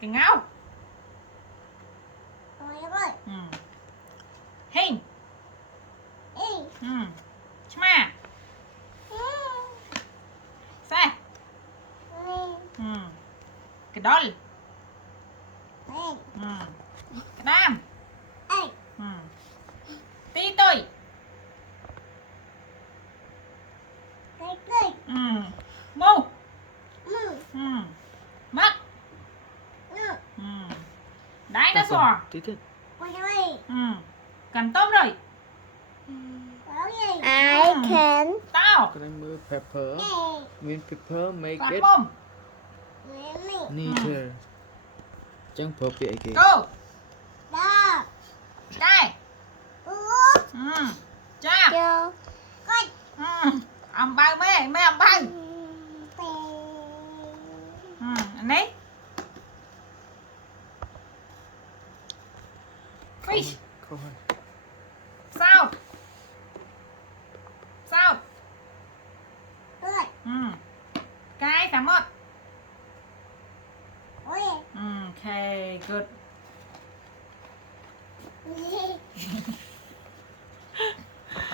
cái ngáo hình chma xe cái đol cái đam tí tôi mu mất dinosaur Tí tiếp. cần tôm rồi I can tao Cái này mưa pepper. Green pepper make quạt it mồm neater. Chẳng phở bịa kìa. cô cay chạp cho âm bao mấy âm bao anh ấy fish Câu hỏi. sao sao cái cảm ơn okay good